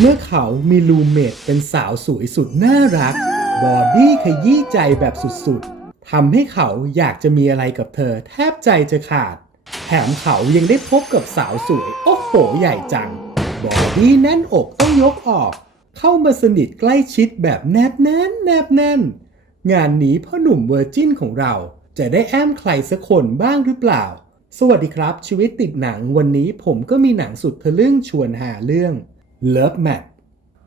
เมื่อเขามีรูเมทเป็นสาวสวยสุดน่ารัก บอดี้ขยี้ใจแบบสุดๆทำให้เขาอยากจะมีอะไรกับเธอแทบใจจะขาด แถมเขายังได้พบกับสาวสวย โอ้โหใหญ่จัง บอดี้แน่นอกต้องยกออก เข้ามาสนิทใกล้ชิดแบบแนบแน่นแนบแน่น งานนี้พ่อหนุ่มเวอร์จินของเรา จะได้แอมใครสักคนบ้างหรือเปล่า สวัสดีครับ ชีวิตติดหนังวันนี้ผมก็มีหนังสุดทะลึ่งชวนหาเรื่อง Love m a t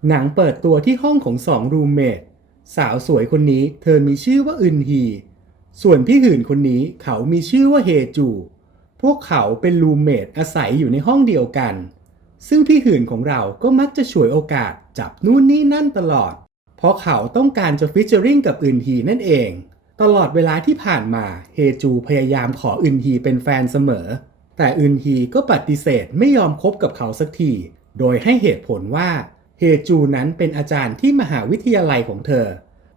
หนังเปิดตัวที่ห้องของสองรูมเมทสาวสวยคนนี้เธอมีชื่อว่าอึนฮี ส่วนพี่หื่นคนนี้เขามีชื่อว่าเฮจู พวกเขาเป็นรูมเมทอาศัยอยู่ในห้องเดียวกัน ซึ่งพี่หื่นของเราก็มักจะฉวยโอกาสจับนู่นนี่นั่นตลอด เพราะเขาต้องการจะฟิชเจอริงกับอึนฮีนั่นเอง ตลอดเวลาที่ผ่านมาเฮจูพยายามขออึนฮีเป็นแฟนเสมอ แต่อึนฮีก็ปฏิเสธไม่ยอมคบกับเขาสักที โดยให้เหตุผลว่าเฮจูนั้นเป็นอาจารย์ที่มหาวิทยาลัยของเธอ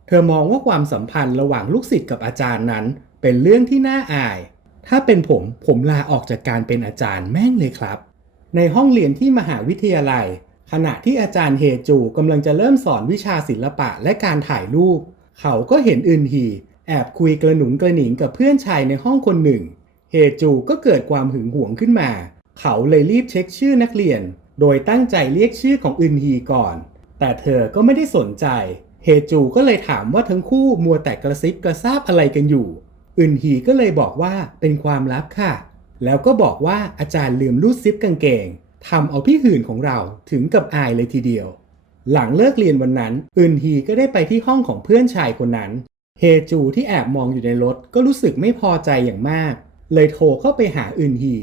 เธอมองว่าความสัมพันธ์ระหว่างลูกศิษย์กับอาจารย์นั้น เป็นเรื่องที่น่าอาย ถ้าเป็นผมผมลาออกจากการเป็นอาจารย์แม่งเลยครับ ในห้องเรียนที่มหาวิทยาลัย ขณะที่อาจารย์เฮจูกำลังจะเริ่มสอนวิชาศิลปะและการถ่ายรูป เขาก็เห็นอึนฮีแอบคุยกระหนุงกระหนิงกับเพื่อนชายในห้องคนหนึ่ง เฮจูก็เกิดความหึงหวงขึ้นมา เขาเลยรีบเช็คชื่อนักเรียน โดยตั้งใจเรียกชื่อของอึนฮีก่อน แต่เธอก็ไม่ได้สนใจ เฮจูก็เลยถามว่าทั้งคู่มัวแต่กระซิบกระซาบอะไรกันอยู่ อึนฮีก็เลยบอกว่าเป็นความลับค่ะ แล้วก็บอกว่าอาจารย์ลืมรูดซิปกางเกงทำเอาพี่หื่นของเราถึงกับอายเลยทีเดียว หลังเลิกเรียนวันนั้น อึนฮีก็ได้ไปที่ห้องของเพื่อนชายคนนั้น เฮจูที่แอบมองอยู่ในรถก็รู้สึกไม่พอใจอย่างมาก เลยโทรเข้าไปหาอึนฮี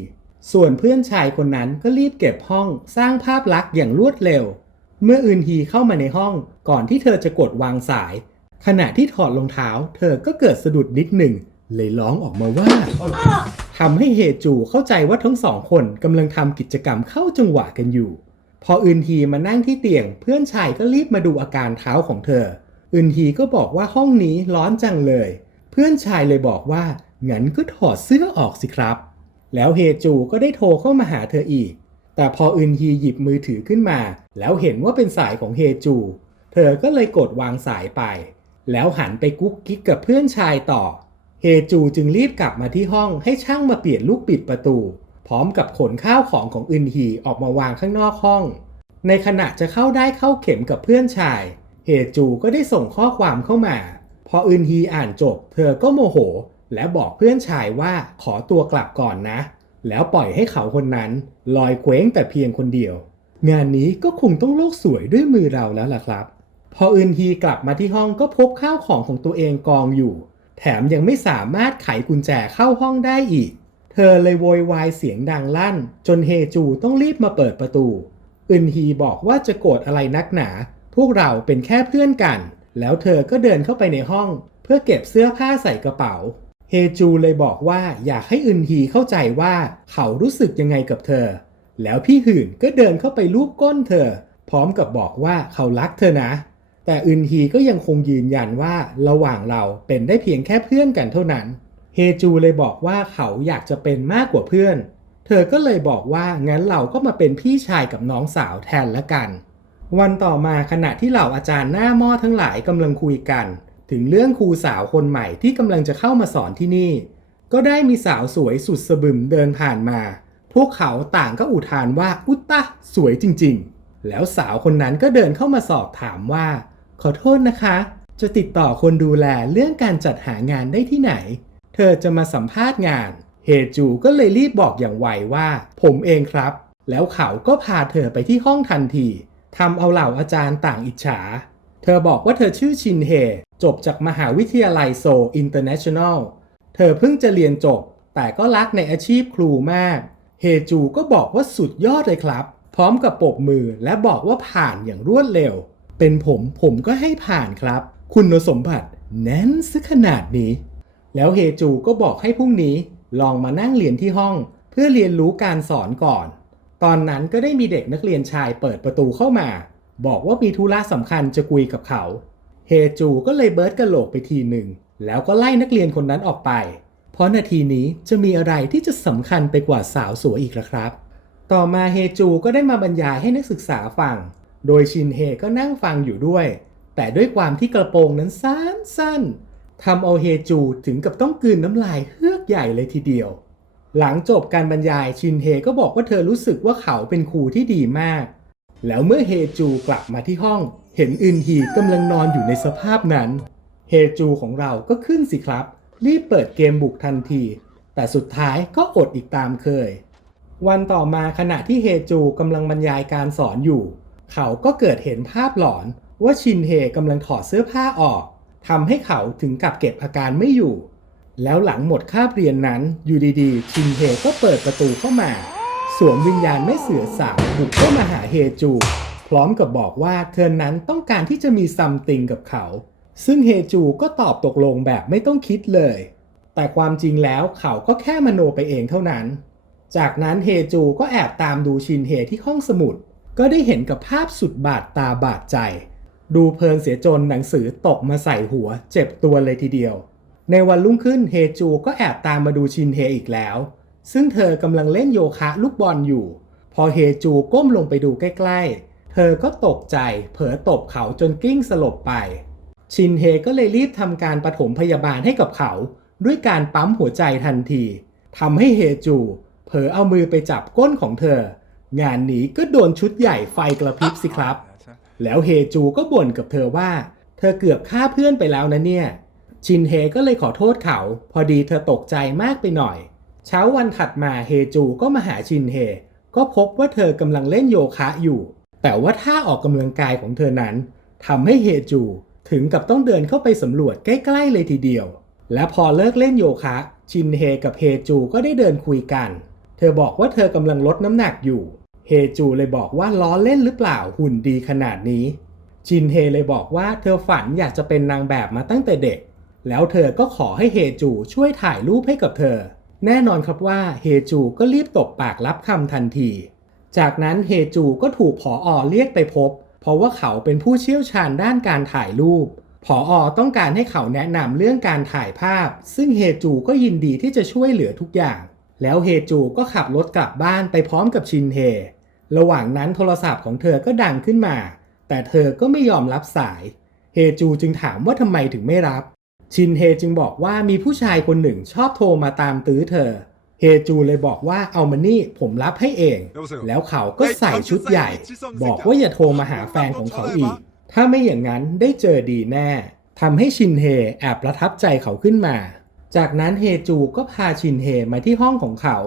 ส่วนเพื่อนชายคนนั้นก็รีบเก็บห้องสร้างภาพลักษณ์อย่างรวดเร็ว เมื่ออึนฮีเข้ามาในห้องก่อนที่เธอจะกดวางสาย ขณะที่ถอดรองเท้า เธอก็เกิดสะดุดนิดหนึ่ง เลยร้องออกมาว่าทำให้เฮจูเข้าใจว่าทั้งสองคนกำลังทำกิจกรรมเข้าจังหวะกันอยู่ พออึนทีมานั่งที่เตียง เพื่อนชายก็รีบมาดูอาการเท้าของเธอ อึนทีก็บอกว่าห้องนี้ร้อนจังเลย เพื่อนชายเลยบอกว่างั้นก็ถอดเสื้อออกสิครับ แล้วเฮจูก็ได้โทรเข้ามาหาเธออีก แต่พออึนฮีหยิบมือถือขึ้นมา แล้วเห็นว่าเป็นสายของเฮจู เธอก็เลยกดวางสายไป แล้วหันไปกุ๊กกิ๊กกับเพื่อนชายต่อ เฮจูจึงรีบกลับมาที่ห้องให้ช่างมาเปลี่ยนลูกปิดประตู พร้อมกับขนข้าวของของอึนฮีออกมาวางข้างนอกห้อง ในขณะจะเข้าได้เข้าเข็มกับเพื่อนชาย เฮจูก็ได้ส่งข้อความเข้ามา พออึนฮีอ่านจบ เธอก็โมโห และบอกเพื่อนชายว่าขอตัวกลับก่อนนะ แล้วปล่อยให้เขาคนนั้นลอยเคว้งแต่เพียงคนเดียว งานนี้ก็คงต้องโลกสวยด้วยมือเราแล้วล่ะครับ พออึนฮีกลับมาที่ห้องก็พบข้าวของของตัวเองกองอยู่ แถมยังไม่สามารถไขกุญแจเข้าห้องได้อีก เธอเลยโวยวายเสียงดังลั่น จนเฮจูต้องรีบมาเปิดประตู อึนฮีบอกว่าจะโกรธอะไรนักหนา พวกเราเป็นแค่เพื่อนกัน แล้วเธอก็เดินเข้าไปในห้อง เพื่อเก็บเสื้อผ้าใส่กระเป๋า เฮจูเลยบอกว่าอยากให้อึนฮีเข้าใจว่าเขารู้สึกยังไงกับเธอ แล้วพี่หื่นก็เดินเข้าไปลูบก้นเธอ พร้อมกับบอกว่าเขารักเธอนะ แต่อึนฮีก็ยังคงยืนยันว่าระหว่างเราเป็นได้เพียงแค่เพื่อนกันเท่านั้น เฮจูเลยบอกว่าเขาอยากจะเป็นมากกว่าเพื่อน เธอก็เลยบอกว่างั้นเราก็มาเป็นพี่ชายกับน้องสาวแทนละกัน วันต่อมาขณะที่เหล่าอาจารย์หน้าหม้อทั้งหลายกำลังคุยกัน ถึงเรื่องครูสาวคนใหม่ที่กำลังจะเข้ามาสอนที่นี่ ก็ได้มีสาวสวยสุดสะบึมเดินผ่านมา พวกเขาต่างก็อุทานว่าอุตตะสวยจริงๆ แล้วสาวคนนั้นก็เดินเข้ามาสอบถามว่า ขอโทษนะคะ จะติดต่อคนดูแลเรื่องการจัดหางานได้ที่ไหน เธอจะมาสัมภาษณ์งาน เฮจูก็เลยรีบบอกอย่างไวว่า ผมเองครับ แล้วเขาก็พาเธอไปที่ห้องทันทีทำเอาเหล่าอาจารย์ต่างอิจฉา เธอบอกว่าเธอชื่อชินเฮ จบจากมหาวิทยาลัยโซอินเตอร์เนชั่นแนล เธอเพิ่งจะเรียนจบ แต่ก็รักในอาชีพครูมาก เฮจูก็บอกว่าสุดยอดเลยครับ พร้อมกับปบมือและบอกว่าผ่านอย่างรวดเร็ว เป็นผมผมก็ให้ผ่านครับ คุณสมบัติแน่นซะขนาดนี้ แล้วเฮจูก็บอกให้พรุ่งนี้ลองมานั่งเรียนที่ห้อง เพื่อเรียนรู้การสอนก่อน ตอนนั้นก็ได้มีเด็กนักเรียนชายเปิดประตูเข้ามา บอกว่ามีธุระสำคัญจะคุยกับเขา เฮจูก็เลยเบิร์ดกระโหลกไปทีหนึ่ง แล้วก็ไล่นักเรียนคนนั้นออกไป เพราะนาทีนี้จะมีอะไรที่จะสำคัญไปกว่าสาวสวยอีกละครับ ต่อมาเฮจูก็ได้มาบรรยายให้นักศึกษาฟัง โดยชินเฮก็นั่งฟังอยู่ด้วย แต่ด้วยความที่กระโปรงนั้นสั้นๆทำเอาเฮจูถึงกับต้องกลืนน้ำลายเฮือกใหญ่เลยทีเดียว หลังจบการบรรยายชินเฮก็บอกว่าเธอรู้สึกว่าเขาเป็นครูที่ดีมาก แล้วเมื่อเฮจูกลับมาที่ห้อง เห็นอึนฮีกำลังนอนอยู่ในสภาพนั้น เฮจูของเราก็ขึ้นสิครับ รีบเปิดเกมบุกทันที แต่สุดท้ายก็อดอีกตามเคย วันต่อมาขณะที่เฮจูกำลังบรรยายการสอนอยู่ เขาก็เกิดเห็นภาพหลอนว่าชินเฮกำลังถอดเสื้อผ้าออกทำให้เขาถึงกับเก็บอาการไม่อยู่ แล้วหลังหมดคาบเรียนนั้นอยู่ดีๆ ชินเฮก็เปิดประตูเข้ามา สวมวิญญาณแม่เสือสาวบุกเข้ามาหาเฮจู พร้อมกับบอกว่าเธอนั้นต้องการที่จะมีซัมติงกับเขา ซึ่งเฮจูก็ตอบตกลงแบบไม่ต้องคิดเลย แต่ความจริงแล้วเขาก็แค่มโนไปเองเท่านั้น จากนั้นเฮจูก็แอบตามดูชินเฮที่ห้องสมุด ก็ได้เห็นกับภาพสุดบาดตาบาดใจ ดูเพลินเสียจนหนังสือตกมาใส่หัว เจ็บตัวเลยทีเดียว ในวันรุ่งขึ้นเฮจูก็แอบตามมาดูชินเฮอีกแล้ว ซึ่งเธอกำลังเล่นโยคะลูกบอลอยู่ พอเฮจูก้มลงไปดูใกล้ ๆ เธอก็ตกใจ เผลอตบเขาจนกลิ้งสลบไป ชินเฮก็เลยรีบทำการปฐมพยาบาลให้กับเขา ด้วยการปั๊มหัวใจทันทีทำให้เฮจู เผลอเอามือไปจับก้นของเธอ งานนี้ก็โดนชุดใหญ่ไฟกระพริบสิครับ แล้วเฮจูก็บ่นกับเธอว่า เธอเกือบฆ่าเพื่อนไปแล้วนะเนี่ย ชินเฮก็เลยขอโทษเขา พอดีเธอตกใจมากไปหน่อย เช้าวันถัดมาเฮจูก็มาหาชินเฮ ก็พบว่าเธอกำลังเล่นโยคะอยู่ แต่ว่าท่าออกกำลังกายของเธอนั้นทำให้เฮจูถึงกับต้องเดินเข้าไปสำรวจใกล้ๆเลยทีเดียว และพอเลิกเล่นโยคะ ชินเฮกับเฮจูก็ได้เดินคุยกัน เธอบอกว่าเธอกำลังลดน้ำหนักอยู่ เฮจูเลยบอกว่าล้อเล่นหรือเปล่าหุ่นดีขนาดนี้ ชินเฮเลยบอกว่าเธอฝันอยากจะเป็นนางแบบมาตั้งแต่เด็ก แล้วเธอก็ขอให้เฮจูช่วยถ่ายรูปให้กับเธอ แน่นอนครับว่าเฮจูก็รีบตบปากรับคำทันที จากนั้นเฮจูก็ถูกผออเรียกไปพบ เพราะว่าเขาเป็นผู้เชี่ยวชาญด้านการถ่ายรูปผออต้องการให้เขาแนะนำเรื่องการถ่ายภาพ ซึ่งเฮจูก็ยินดีที่จะช่วยเหลือทุกอย่าง แล้วเฮจูก็ขับรถกลับบ้านไปพร้อมกับชินเฮ ระหว่างนั้นโทรศัพท์ของเธอก็ดังขึ้นมา แต่เธอก็ไม่ยอมรับสาย เฮจูจึงถามว่าทำไมถึงไม่รับ ชินเฮจึงบอกว่ามีผู้ชายคนหนึ่งชอบโทรมาตามตื้อเธอ เฮจูเลยบอกว่าเอามานี่ผมรับให้เอง แล้วเขาก็ใส่ชุดใหญ่ บอกว่าอย่าโทรมาหาแฟนของเขาอีก ถ้าไม่อย่างนั้นได้เจอดีแน่ทำให้ชินเฮแอบประทับใจเขาขึ้นมา จากนั้นเฮจูก็พาชินเฮมาที่ห้องของเขา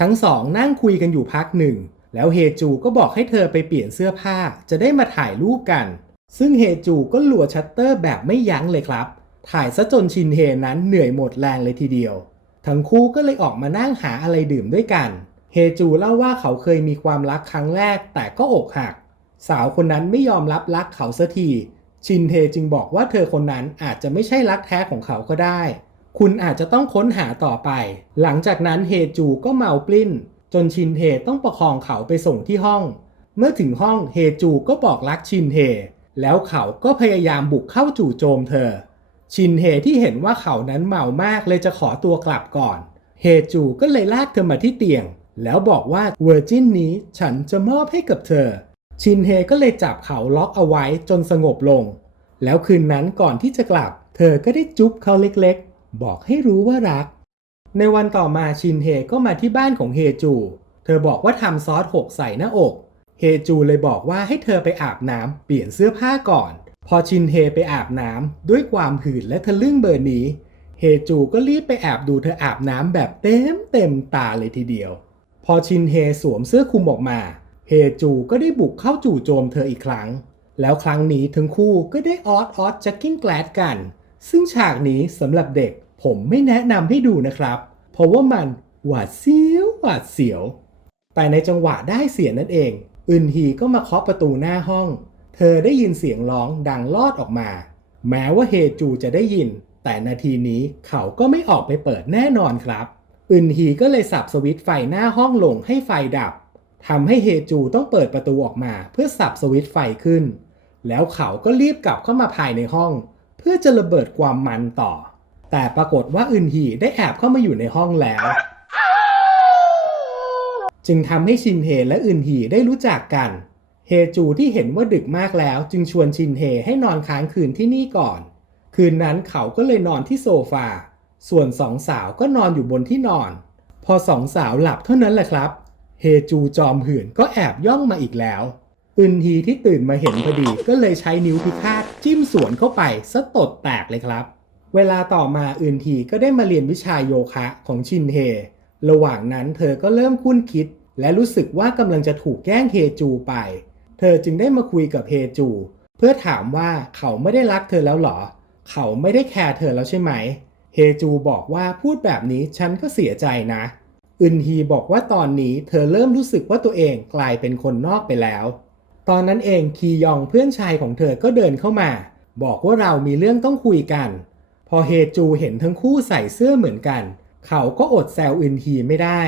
ทั้งสองนั่งคุยกันอยู่พักหนึ่ง แล้วเฮจูก็บอกให้เธอไปเปลี่ยนเสื้อผ้าจะได้มาถ่ายรูปกัน ซึ่งเฮจูก็หลัวชัตเตอร์แบบไม่ยั้งเลยครับ ถ่ายซะจนชินเฮนั้นเหนื่อยหมดแรงเลยทีเดียว ทั้งคู่ก็เลยออกมานั่งหาอะไรดื่มด้วยกัน เฮจูเล่าว่าเขาเคยมีความรักครั้งแรกแต่ก็อกหัก สาวคนนั้นไม่ยอมรับรักเขาสักที ชินเฮจึงบอกว่าเธอคนนั้นอาจจะไม่ใช่รักแท้ของเขาก็ได้ คุณอาจจะต้องค้นหาต่อไป หลังจากนั้นเฮจูก็เมาปลิ้น จนชินเฮต้องประคองเขาไปส่งที่ห้อง เมื่อถึงห้องเฮจูก็บอกรักชินเฮแล้วเขาก็พยายามบุกเข้าจู่โจมเธอ ชินเฮที่เห็นว่าเขานั้นเมามากเลยจะขอตัวกลับก่อน เฮจูก็เลยลากเธอมาที่เตียง แล้วบอกว่าเวอร์จินนี้ฉันจะมอบให้กับเธอ ชินเฮก็เลยจับเขาล็อกเอาไว้จนสงบลง แล้วคืนนั้นก่อนที่จะกลับ เธอก็ได้จุ๊บเขาเล็กๆ บอกให้รู้ว่ารัก ในวันต่อมาชินเฮก็มาที่บ้านของเฮจู เธอบอกว่าทำซอสหกใส่หน้าอก เฮจูเลยบอกว่าให้เธอไปอาบน้ำเปลี่ยนเสื้อผ้าก่อน พอชินเฮไปอาบน้ำด้วยความหื่นและทะลึ่งเบอร์นี้ เฮจูก็รีบไปแอบดูเธออาบน้ำแบบเต็มเต็มตาเลยทีเดียว พอชินเฮสวมเสื้อคลุมออกมา เฮจูก็ได้บุกเข้าจู่โจมเธออีกครั้ง แล้วครั้งนี้ทั้งคู่ก็ได้ออดออดจ็กกิ้งแกลดกัน ซึ่งฉากนี้สำหรับเด็กผมไม่แนะนำให้ดูนะครับ เพราะว่ามันหวาดเสียวหวาดเสียว แต่ในจังหวะได้เสียนั่นเอง อึนฮีก็มาเคาะประตูหน้าห้อง เธอได้ยินเสียงร้องดังลอดออกมา แม้ว่าเฮจูจะได้ยิน แต่นาทีนี้เขาก็ไม่ออกไปเปิดแน่นอนครับ อึนฮีก็เลยสับสวิตช์ไฟหน้าห้องลงให้ไฟดับทำให้เฮจูต้องเปิดประตูออกมาเพื่อสับสวิตช์ไฟขึ้น แล้วเขาก็รีบกลับเข้ามาภายในห้อง เพื่อจะระเบิดความมันต่อ แต่ปรากฏว่าอึนฮีได้แอบเข้ามาอยู่ในห้องแล้ว จึงทำให้ชินเฮและอึนฮีได้รู้จักกัน เฮจูที่เห็นว่าดึกมากแล้วจึงชวนชินเฮให้นอนค้างคืนที่นี่ก่อน คืนนั้นเขาก็เลยนอนที่โซฟา ส่วนสองสาวก็นอนอยู่บนที่นอน พอสองสาวหลับเท่านั้นแหละครับ เฮจูจอมหื่นก็แอบย่องมาอีกแล้ว อึนฮีที่ตื่นมาเห็นพอดีก็เลยใช้นิ้วพิฆาตจิ้มสวนเข้าไปซะตดแตกเลยครับ เวลาต่อมาอึนฮีก็ได้มาเรียนวิชาโยคะของชินเฮ ระหว่างนั้นเธอก็เริ่มคุ้นคิด และรู้สึกว่ากำลังจะถูกแกล้งเฮจูไป เธอจึงได้มาคุยกับเฮจู เพื่อถามว่าเขาไม่ได้รักเธอแล้วเหรอ เขาไม่ได้แคร์เธอแล้วใช่ไหม เฮจูบอกว่าพูดแบบนี้ฉันก็เสียใจนะ อึนฮีบอกว่าตอนนี้เธอเริ่มรู้สึกว่าตัวเองกลายเป็นคนนอกไปแล้ว ตอนนั้นเองคียองเพื่อนชายของเธอก็เดินเข้ามา บอกว่าเรามีเรื่องต้องคุยกัน พอเฮจูเห็นทั้งคู่ใส่เสื้อเหมือนกัน เขาก็อดแซวอึนฮีไม่ได้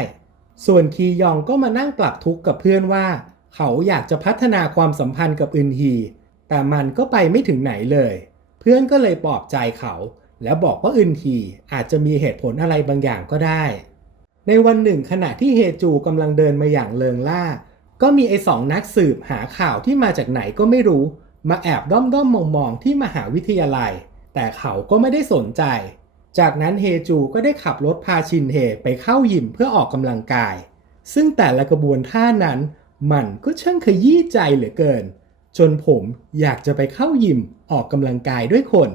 ส่วนคียองก็มานั่งปรับทุกข์กับเพื่อนว่า เขาอยากจะพัฒนาความสัมพันธ์กับอึนฮี แต่มันก็ไปไม่ถึงไหนเลย เพื่อนก็เลยปลอบใจเขา แล้วบอกว่าอึนฮีอาจจะมีเหตุผลอะไรบางอย่างก็ได้ ในวันหนึ่งขณะที่เฮจูกำลังเดินมาอย่างเลิงล่า ก็มีไอ้สองนักสืบหาข่าวที่มาจากไหนก็ไม่รู้ มาแอบด้อมด้อมมองมองๆที่มหาวิทยาลัย แต่เขาก็ไม่ได้สนใจ จากนั้นเฮจูก็ได้ขับรถพาชินเฮไปเข้ายิมเพื่อออกกำลังกาย ซึ่งแต่ละกระบวนท่านั้น มันก็ช่างขยี้ใจเหลือเกิน จนผมอยากจะไปเข้ายิมออกกำลังกายด้วยคน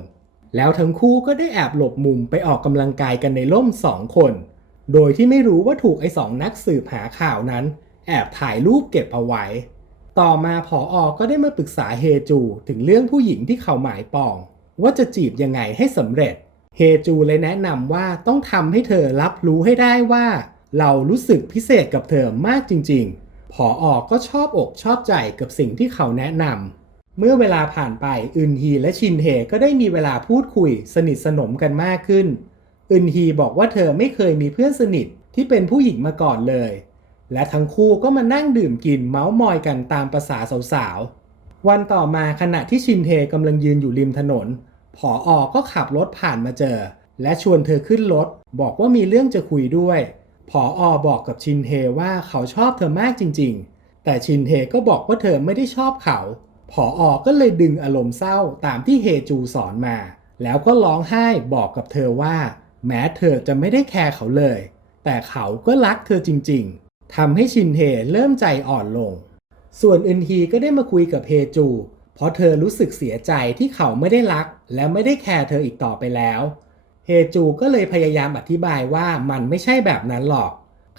แล้วทั้งคู่ก็ได้แอบหลบมุมไปออกกำลังกายกันในร่มสองคน โดยที่ไม่รู้ว่าถูกไอ้สองนักสืบหาข่าวนั้น แอบถ่ายรูปเก็บเอาไว้ ต่อมาผออก็ได้มาปรึกษาเฮจูถึงเรื่องผู้หญิงที่เขาหมายปอง ว่าจะจีบยังไงให้สำเร็จ เฮจูเลยแนะนำว่าต้องทำให้เธอรับรู้ให้ได้ว่า เรารู้สึกพิเศษกับเธอมากจริง ๆ ผอออก็ชอบอกชอบใจกับสิ่งที่เขาแนะนำเมื่อเวลาผ่านไปอึนฮีและชินเฮก็ได้มีเวลาพูดคุยสนิทสนมกันมากขึ้น อึนฮีบอกว่าเธอไม่เคยมีเพื่อนสนิทที่เป็นผู้หญิงมาก่อนเลย และทั้งคู่ก็มานั่งดื่มกินเมาส์มอยกันตามประษาสาวๆ วันต่อมาขณะที่ชินเฮกำลังยืนอยู่ริมถนนผออก็ขับรถผ่านมาเจอ และชวนเธอขึ้นรถบอกว่ามีเรื่องจะคุยด้วย ผออบอกกับชินเฮว่าเขาชอบเธอมากจริง ๆ แต่ชินเฮก็บอกว่าเธอไม่ได้ชอบเขาผออก็เลยดึงอารมณ์เศร้าตามที่เฮจูสอนมา แล้วก็ร้องไห้บอกกับเธอว่า แม้เธอจะไม่ได้แคร์เขาเลย แต่เขาก็รักเธอจริง ๆทำให้ชินเฮเริ่มใจอ่อนลง ส่วนอึนฮีก็ได้มาคุยกับเฮจู เพราะเธอรู้สึกเสียใจที่เขาไม่ได้รัก และไม่ได้แคร์เธออีกต่อไปแล้ว ฮจูก็เลยพยายามอธิบายว่ามันไม่ใช่แบบนั้นหรอก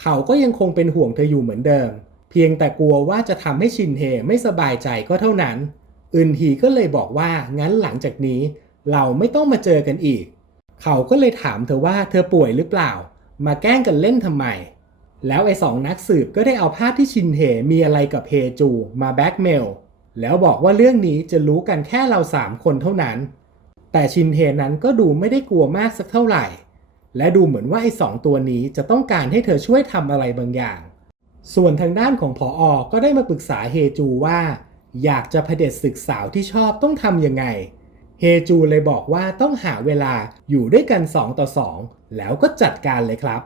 เขาก็ยังคงเป็นห่วงเธออยู่เหมือนเดิม เพียงแต่กลัวว่าจะทำให้ชินเฮไม่สบายใจก็เท่านั้น อึนฮีก็เลยบอกว่างั้นหลังจากนี้ เราไม่ต้องมาเจอกันอีก เขาก็เลยถามเธอว่าเธอป่วยหรือเปล่า มาแกล้งกันเล่นทำไม แล้วไอ้สองนักสืบก็ได้เอาภาพที่ชินเฮมีอะไรกับเฮจูมาแบ็กเมลแล้วบอกว่าเรื่องนี้จะรู้กันแค่เราสามคนเท่านั้น แต่ชินเฮนั้นก็ดูไม่ได้กลัวมากสักเท่าไหร่ และดูเหมือนว่าไอ้สองตัวนี้จะต้องการให้เธอช่วยทำอะไรบางอย่าง ส่วนทางด้านของผออก็ได้มาปรึกษาเฮจูว่า อยากจะเผด็จศึกสาวที่ชอบต้องทำยังไง เฮจูเลยบอกว่าต้องหาเวลาอยู่ด้วยกัน 2 ต่อ 2 แล้วก็จัดการเลยครับ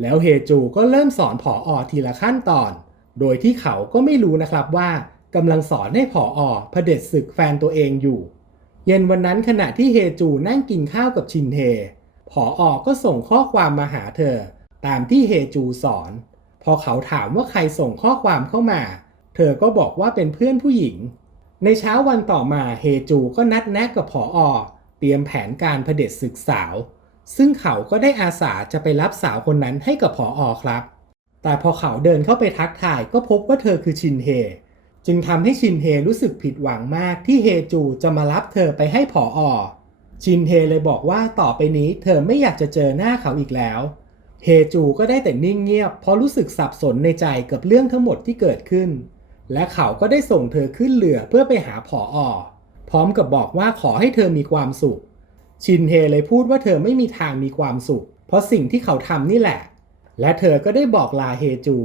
แล้วเฮจูก็เริ่มสอนผออทีละขั้นตอน โดยที่เขาก็ไม่รู้นะครับว่ากำลังสอนให้ผออเผด็จศึกแฟนตัวเองอยู่ เย็นวันนั้นขณะที่เฮจูนั่งกินข้าวกับชินเฮผออก็ส่งข้อความมาหาเธอ ตามที่เฮจูสอน พอเขาถามว่าใครส่งข้อความเข้ามา เธอก็บอกว่าเป็นเพื่อนผู้หญิง ในเช้าวันต่อมาเฮจูก็นัดแนะกับผออเตรียมแผนการเผด็จศึกสาว ซึ่งเขาก็ได้อาสาจะไปรับสาวคนนั้นให้กับผออครับ แต่พอเขาเดินเข้าไปทักทายก็พบว่าเธอคือชินเฮ จึงทำให้ชินเฮรู้สึกผิดหวังมากที่เฮจูจะมารับเธอไปให้ผออชินเฮเลยบอกว่าต่อไปนี้เธอไม่อยากจะเจอหน้าเขาอีกแล้ว เฮจูก็ได้แต่นิ่งเงียบเพราะรู้สึกสับสนในใจกับเรื่องทั้งหมดที่เกิดขึ้น และเขาก็ได้ส่งเธอขึ้นเรือเพื่อไปหาผออพร้อมกับบอกว่าขอให้เธอมีความสุข ชินเฮเลยพูดว่าเธอไม่มีทางมีความสุข เพราะสิ่งที่เขาทำนี่แหละ และเธอก็ได้บอกลาเฮจู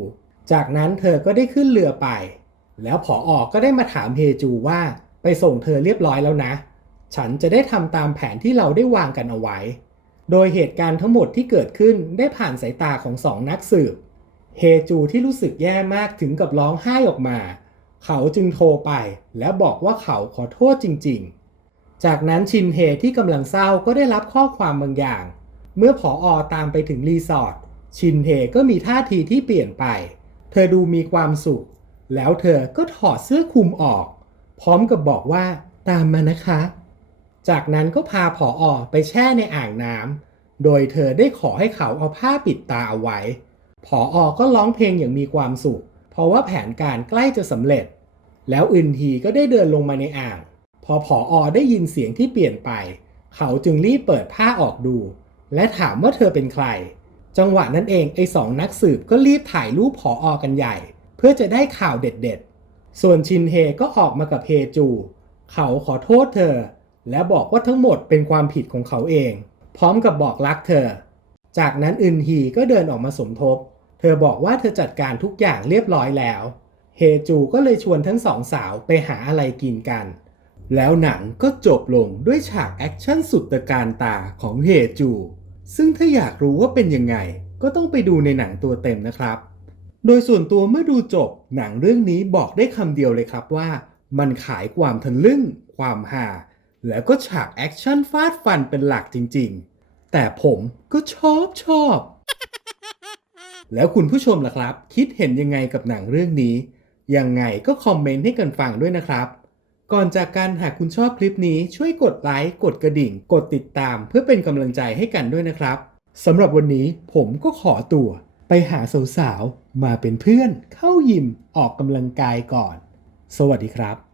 จากนั้นเธอก็ได้ขึ้นเรือไป แล้วผออก็ได้มาถามเฮจูว่าไปส่งเธอเรียบร้อยแล้วนะ ฉันจะได้ทำตามแผนที่เราได้วางกันเอาไว้ โดยเหตุการณ์ทั้งหมดที่เกิดขึ้นได้ผ่านสายตาของสองนักสืบ เฮจูที่รู้สึกแย่มากถึงกับร้องไห้ออกมา เขาจึงโทรไปและบอกว่าเขาขอโทษจริง ๆ จากนั้นชินเฮที่กำลังเศร้าก็ได้รับข้อความบางอย่าง เมื่อผออตามไปถึงรีสอร์ท ชินเฮก็มีท่าทีที่เปลี่ยนไป เธอดูมีความสุข แล้วเธอก็ถอดเสื้อคลุมออก พร้อมกับบอกว่าตามมานะคะ จากนั้นก็พาผออไปแช่ในอ่างน้ำโดยเธอได้ขอให้เขาเอาผ้าปิดตาเอาไว้ผออก็ร้องเพลงอย่างมีความสุข เพราะว่าแผนการใกล้จะสำเร็จ แล้วอึนทีก็ได้เดินลงมาในอ่าง พอผออได้ยินเสียงที่เปลี่ยนไป เขาจึงรีบเปิดผ้าออกดู และถามว่าเธอเป็นใคร จังหวะนั้นเองไอ้สองนักสืบก็รีบถ่ายรูปผออกันใหญ่ พื่อจะได้ข่าวเด็ดๆ ส่วนชินเฮก็ออกมากับเฮจู เขาขอโทษเธอ และบอกว่าทั้งหมดเป็นความผิดของเขาเอง พร้อมกับบอกรักเธอ จากนั้นอึนฮีก็เดินออกมาสมทบ เธอบอกว่าเธอจัดการทุกอย่างเรียบร้อยแล้ว เฮจูก็เลยชวนทั้งสองสาวไปหาอะไรกินกัน แล้วหนังก็จบลงด้วยฉากแอคชั่นสุดตะการตาของเฮจู ซึ่งถ้าอยากรู้ว่าเป็นยังไง ก็ต้องไปดูในหนังตัวเต็มนะครับ โดยส่วนตัวเมื่อดูจบหนังเรื่องนี้บอกได้คำเดียวเลยครับว่า มันขายความทะลึ่ง ความฮาแล้วก็ฉากแอคชั่นฟาดฟันเป็นหลักจริงๆ แต่ผมก็ชอบชอบ แล้วคุณผู้ชมล่ะครับ คิดเห็นยังไงกับหนังเรื่องนี้ ยังไงก็คอมเมนต์ให้กันฟังด้วยนะครับก่อนจากกันหากคุณชอบคลิปนี้ช่วยกดไลค์ กดกระดิ่ง กดติดตาม เพื่อเป็นกำลังใจให้กันด้วยนะครับสำหรับวันนี้ผมก็ขอตัว ไปหาสาวๆ มาเป็นเพื่อนเข้ายิมออกกำลังกายก่อน สวัสดีครับ